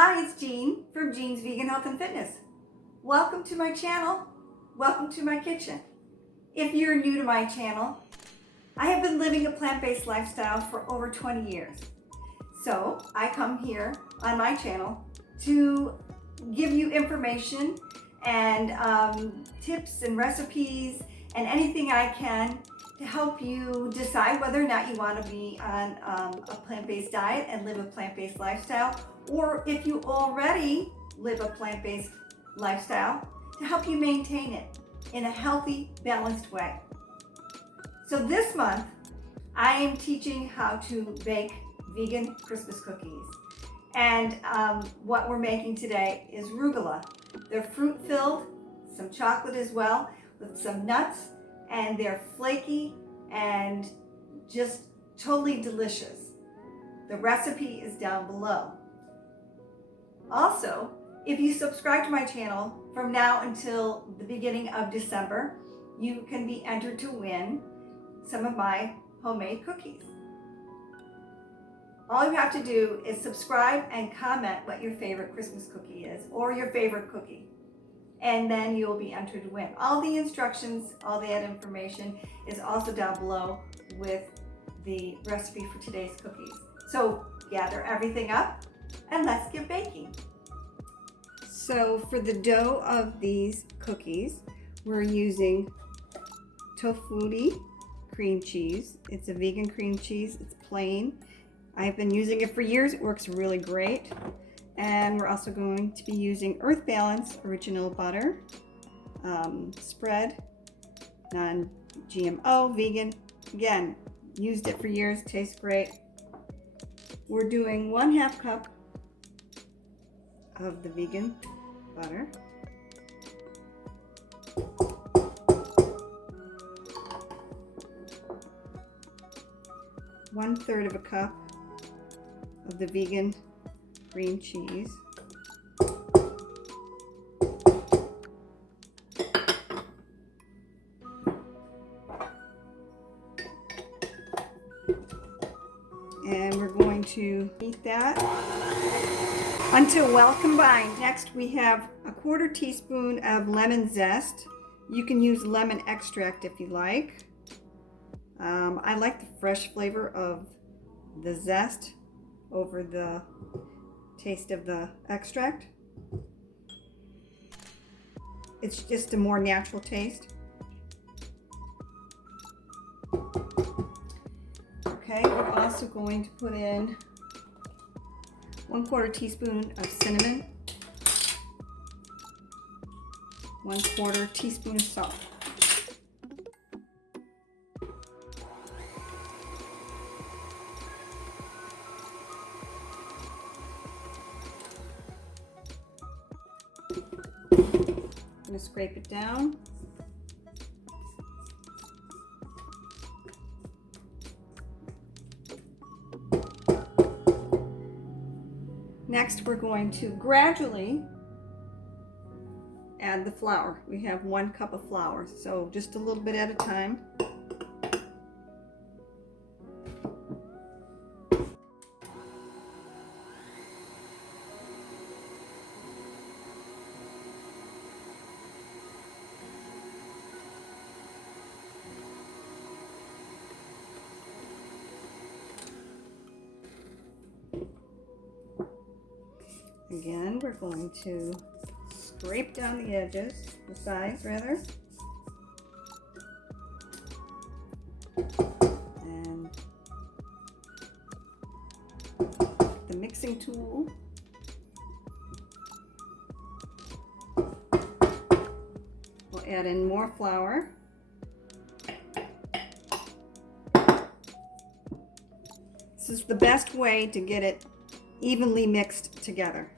Hi, it's Jean from Jean's Vegan Health and Fitness. Welcome to my channel. Welcome to my kitchen. If you're new to my channel, I have been living a plant-based lifestyle for over 20 years. So I come here on my channel to give you information and tips and recipes and anything I can to help you decide whether or not you want to be on a plant-based diet and live a plant-based lifestyle, or if you already live a plant-based lifestyle, to help you maintain it in a healthy, balanced way. So this month, I am teaching how to bake vegan Christmas cookies. And what we're making today is rugelach. They're fruit-filled, some chocolate as well, with some nuts, and they're flaky and just totally delicious. The recipe is down below. Also, if you subscribe to my channel from now until the beginning of December, you can be entered to win some of my homemade cookies. All you have to do is subscribe and comment what your favorite Christmas cookie is, or your favorite cookie. And then you'll be entered to win. All the instructions, all that information is also down below with the recipe for today's cookies. So gather everything up and let's get baking. So for the dough of these cookies, we're using tofu cream cheese. It's a vegan cream cheese. It's plain. I've been using it for years. It works really great. And we're also going to be using Earth Balance original butter, spread, non-GMO, vegan. Again, used it for years, tastes great. We're doing 1/2 cup of the vegan butter. One-third of a cup of the vegan cream cheese. And we're going to heat that until well combined. Next we have a 1/4 teaspoon of lemon zest. You can use lemon extract if you like. I like the fresh flavor of the zest over the taste of the extract. It's just a more natural taste. Okay, we're also going to put in 1/4 teaspoon of cinnamon, 1/4 teaspoon of salt. I'm going to scrape it down. Next, we're going to gradually add the flour. We have 1 cup of flour, so just a little bit at a time. Again, we're going to scrape down the edges, the sides rather, and the mixing tool. We'll add in more flour. This is the best way to get it evenly mixed together.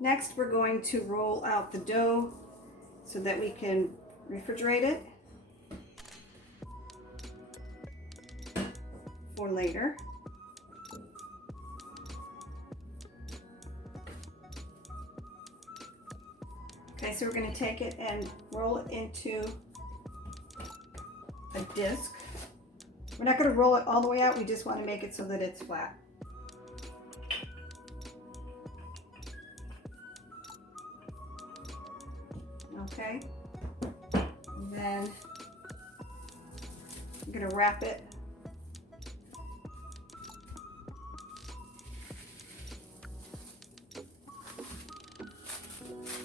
Next, we're going to roll out the dough so that we can refrigerate it for later. Okay, so we're going to take it and roll it into a disc. We're not going to roll it all the way out, we just want to make it so that it's flat. Okay, and then I'm going to wrap it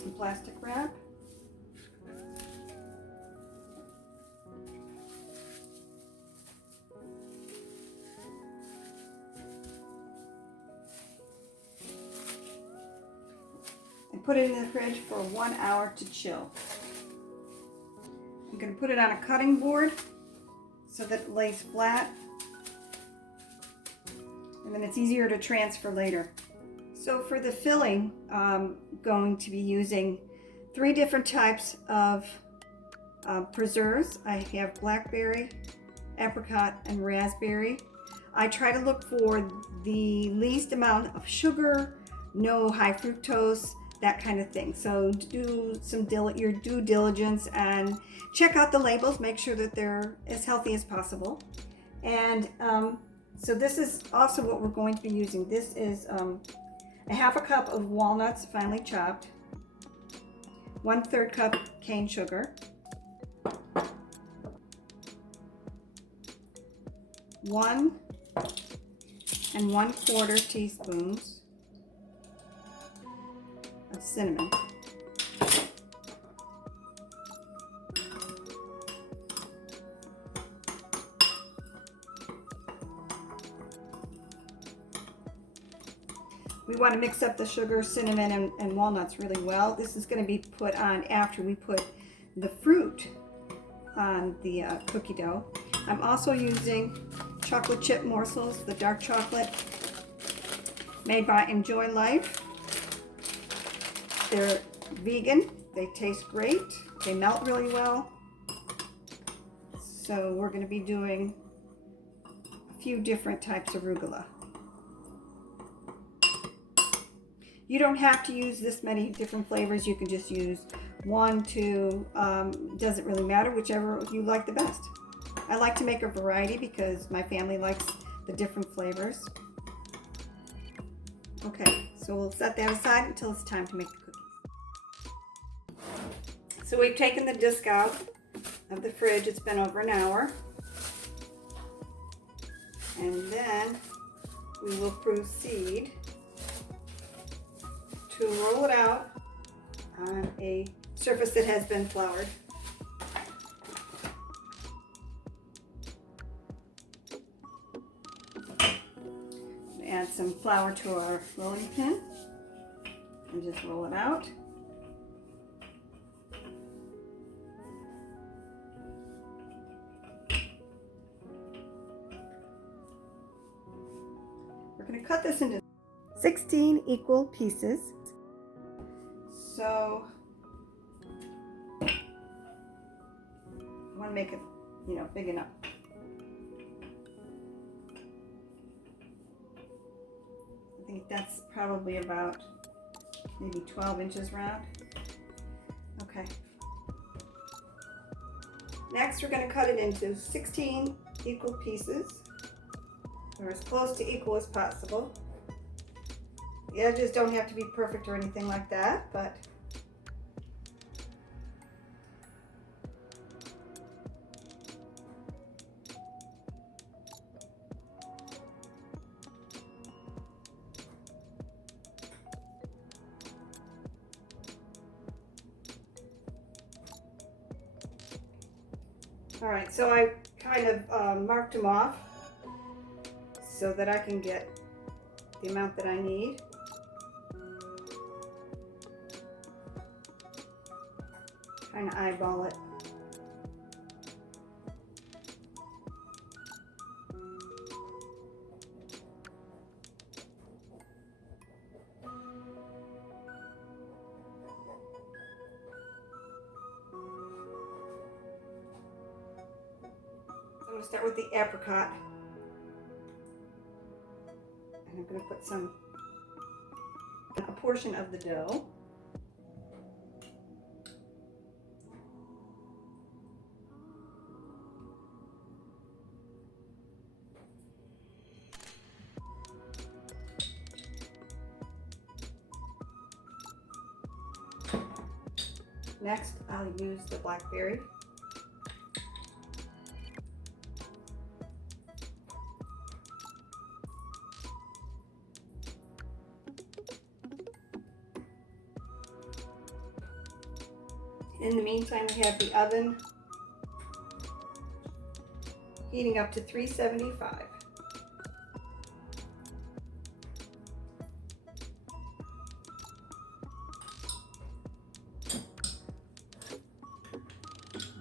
some plastic wrap. And put it in the fridge for 1 hour to chill. I'm going to put it on a cutting board so that it lays flat, and then it's easier to transfer later. So for the filling, I'm going to be using 3 different types of preserves. I have blackberry, apricot, and raspberry. I try to look for the least amount of sugar, no high fructose, that kind of thing. So do your due diligence and check out the labels, make sure that they're as healthy as possible. And so this is also what we're going to be using. This is a 1/2 cup of walnuts finely chopped, 1/3 cup cane sugar, 1 1/4 teaspoons of cinnamon. We want to mix up the sugar, cinnamon, and walnuts really well. This is going to be put on after we put the fruit on the cookie dough. I'm also using chocolate chip morsels, the dark chocolate, made by Enjoy Life. They're vegan, they taste great, they melt really well. So we're going to be doing a few different types of rugelach. You don't have to use this many different flavors. You can just use 1, 2, doesn't really matter, whichever you like the best. I like to make a variety because my family likes the different flavors. Okay, so we'll set that aside until it's time to make the cookies. So we've taken the disc out of the fridge. It's been over an hour. And then we will proceed to roll it out on a surface that has been floured. Add some flour to our rolling pin and just roll it out. We're going to cut this into 16 equal pieces. So I want to make it, big enough. I think that's probably about maybe 12 inches round. Okay. Next, we're going to cut it into 16 equal pieces, or as close to equal as possible. The edges don't have to be perfect or anything like that, but all right, so I kind of marked them off so that I can get the amount that I need. Kind of eyeball it. I'm going to start with the apricot. And I'm going to put a portion of the dough. Next, I'll use the BlackBerry. In the meantime, we have the oven heating up to 375.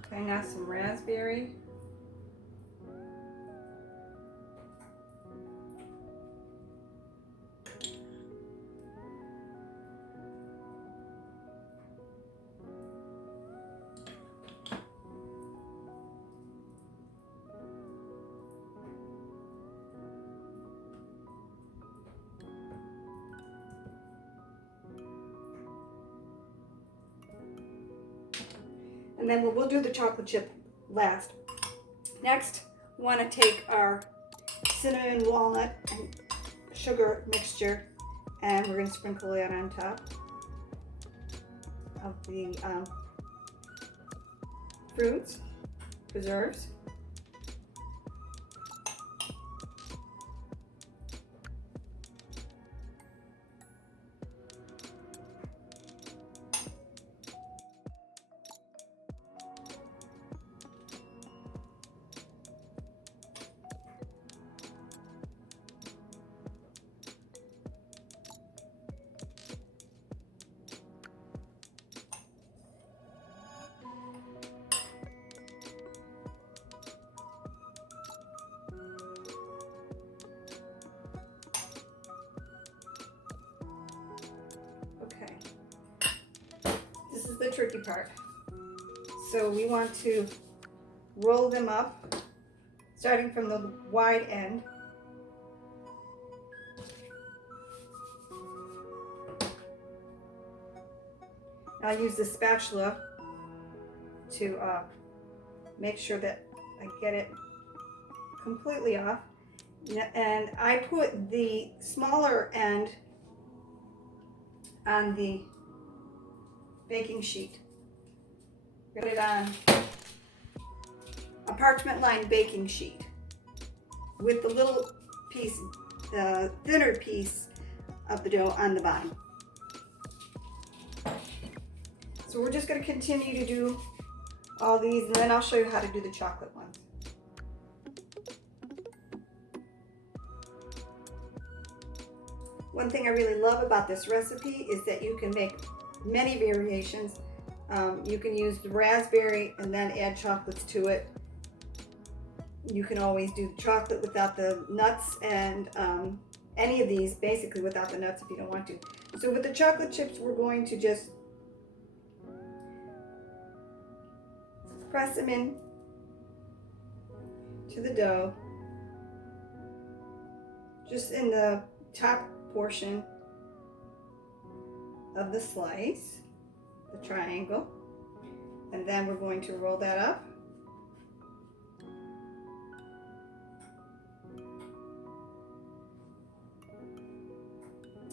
Okay, now some raspberry. And then we'll do the chocolate chip last. Next, we want to take our cinnamon, walnut, and sugar mixture, and we're going to sprinkle that on top of the fruits, preserves. This is the tricky part. So we want to roll them up, starting from the wide end. I'll use the spatula to make sure that I get it completely off. And I put the smaller end on the baking sheet. Put it on a parchment lined baking sheet with the little piece, the thinner piece of the dough on the bottom. So we're just going to continue to do all these, and then I'll show you how to do the chocolate ones. One thing I really love about this recipe is that you can make many variations. You can use the raspberry and then add chocolates to it. You can always do chocolate without the nuts, and any of these basically without the nuts if you don't want to. So with the chocolate chips, we're going to just press them in to the dough, just in the top portion of the slice, the triangle, and then we're going to roll that up.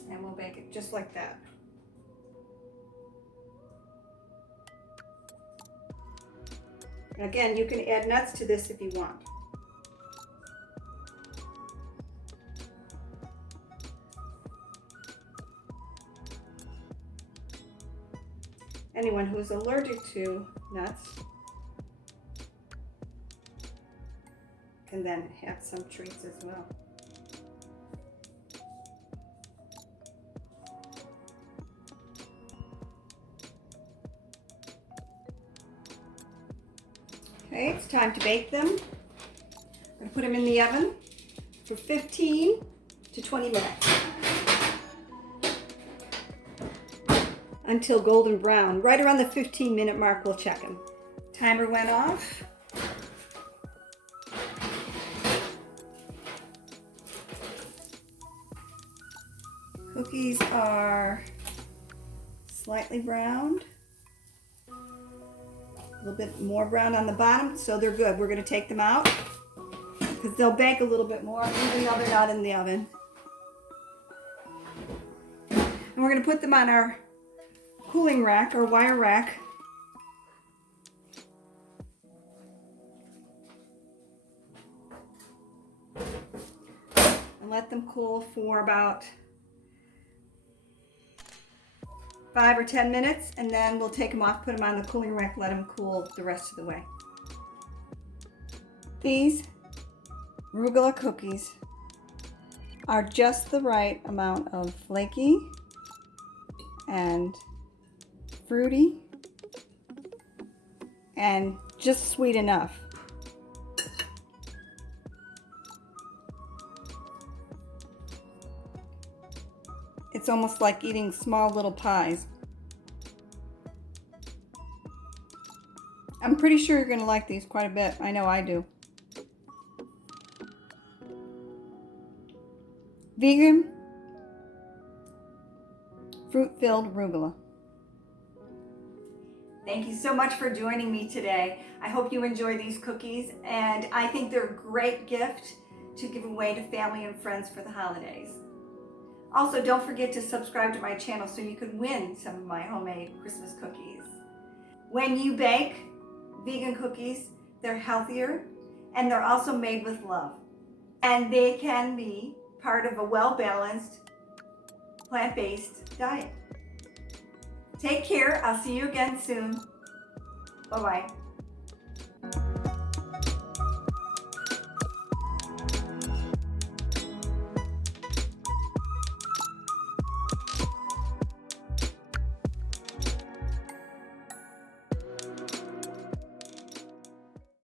And we'll bake it just like that. And again, you can add nuts to this if you want. Anyone who's allergic to nuts can then have some treats as well. time to bake them. I'm going to put them in the oven for 15 to 20 minutes. Until golden brown. Right around the 15-minute mark, we'll check them. Timer went off. Cookies are slightly browned. A little bit more brown on the bottom, so they're good. We're going to take them out because they'll bake a little bit more even though they're not in the oven. And we're going to put them on our cooling rack or wire rack. And let them cool for about 5 or 10 minutes, and then we'll take them off, put them on the cooling rack, let them cool the rest of the way. These Rugelach cookies are just the right amount of flaky and fruity and just sweet enough. It's almost like eating small little pies. I'm pretty sure you're going to like these quite a bit. I know I do. Vegan, fruit-filled Rugelach. Thank you so much for joining me today. I hope you enjoy these cookies, and I think they're a great gift to give away to family and friends for the holidays. Also, don't forget to subscribe to my channel so you can win some of my homemade Christmas cookies. When you bake vegan cookies, they're healthier and they're also made with love. And they can be part of a well-balanced, plant-based diet. Take care. I'll see you again soon. Bye-bye.